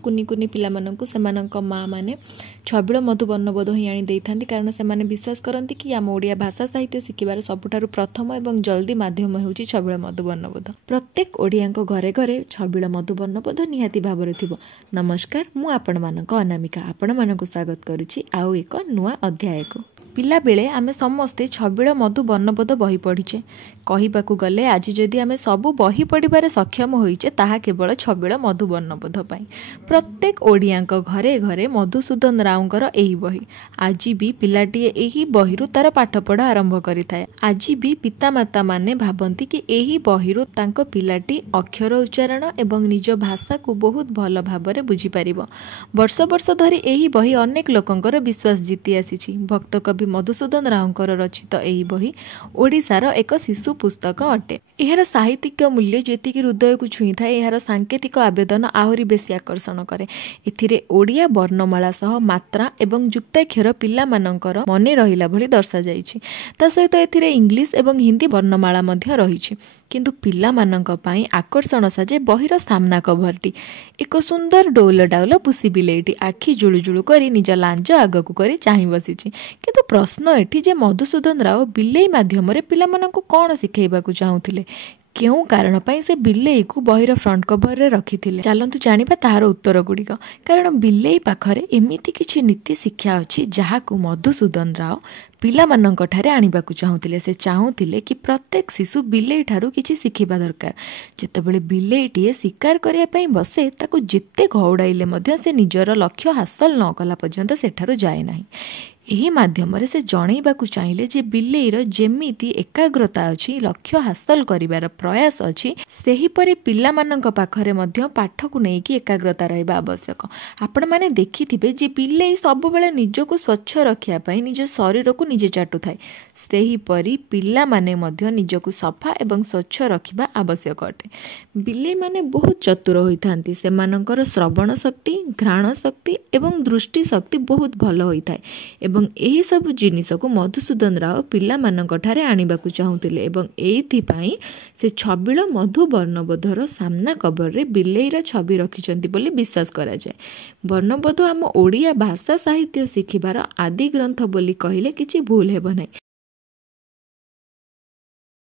कुनी कुनी पिलामानंकु सेमानंक माँ माने छबिल मधु वर्णबोध ही आनी देइथांती कारण से विश्वास करती कि आम ओडिया भाषा साहित्य शिखिबार सबुठारु प्रथम एवं जल्दी माध्यम हेउची छबिल मधु वर्णबोध। प्रत्येक ओडियांक घरे घरे छबिल मधु वर्णबोध निहाती भाबरे थिबो। नमस्कार, मु आपण मानक अनामिका आपण मानक स्वागत करुछि आउ एक नुआ अध्याय को। पिला बेले आमे समस्ते छबिल मधु वर्णबोध बही पढ़ीचे। कहिबाकू गले आज जदि आमे सबु बही पढ़िबारे सक्षम होइचे ताहा केवल छबिल मधु वर्णबोध पाई। प्रत्येक ओडियांक घरे घरे मधुसूदन राउंकर एही बही। आज भी पिलाटीए एही बहिरु तार पाठपढ़ा आरंभ करिथाए। आज भी पितामाता माने भाबंती कि एही बहिरु तांको पिलाटी अक्षर उच्चारण एवं निज भाषा को बहुत भल भाबरे बुझी पारिबो। वर्ष वर्ष धरि एही बही अनेक लोकंकर विश्वास जीति आसीछि। भक्त कवि मधुसूदन राउंकर रचित एही बही ओडिशार एक शिशु पुस्तक अटे। एहार साहित्यिक मूल्य जेतिकी हृदय को छुई थाए एहार सांकेतिक आवेदन आहुरी बेसी आकर्षण करे। एथिरे ओडिया वर्णमाला सह मात्रा एवं युक्ताक्षर पिला मानकर मने रहिला भली दर्शा जाइछि। ता सहित एथिरे इंग्लिश एवं हिंदी वर्णमाला मध्य रहिछि। किंतु पिला मानक पई आकर्षण साजे बहिर सामना कभरटी। एक सुंदर डौल डाउल पुसी बिलेटी आखि जुळु जुळु करी निज लांज आगकू करी चाहि बसिछि। किंतु प्रश्न एठी जे मधुसूदन राव बिलेई माध्यम रे पिला मानकू कोन सिखेइबाकू चाहुथिले, क्यों कारण पाई से बिलेई को बहिर फ्रंट कवर रे रखिथिले। चलंतु जानिबा तार उत्तर गुड़िक। कारण बिलेई पाखरे एमिति किछि नीति शिक्षा अछि जहाकू मधुसूदन राव पिला मानक ठारे आनिबाकू चाहुथिले। से चाहुथिले कि प्रत्येक शिशु बिलेई ठारू किछि शिखिबा दरकार। जेतेबेले बिलेईटीए शिकार करिया पई बसे ताकू जेते घौड़ाइले मध्य से निजर लक्ष्य हासिल न कला पर्यंत सेठारू जाए नाही। एही माध्यम रे से जणैबाकू चाहिए जे बिलेईर जेमिति एकाग्रता अछि लक्ष्य हासिल करिवार प्रयास अछि सेहीपरि पिला मानक पाखरे मध्य पाठ को नै कि एकाग्रता रहबा आवश्यक। आपण माने देखिथिबे जे बिलेई सब बेले निजको स्वच्छ रखिया पई निज शरीर को निजे चाटु थाए। सेहीपरि पिला माने मध्य निजको सफा एवं स्वच्छ रखिबा आवश्यक अटे। बिलेई माने बहुत चतुर होइथांती। सेमानकर श्रवण शक्ति, घ्राण शक्ति एवं दृष्टि शक्ति बहुत भल होइथाए। एवं एही सब जिनिस को मधुसूदन राव पिला मानक ठारे आनिबाकू चाहुथिले एवं एइथिपाई से छबिल मधु वर्णबोधर सामना कवर रे बिलेईर छवि रखिचंती बोली विश्वास करा जाय। वर्णबोध आम ओडिया भाषा साहित्य शिखिबार आदि ग्रंथ बोली कहिले किछि भूल हेब नाही।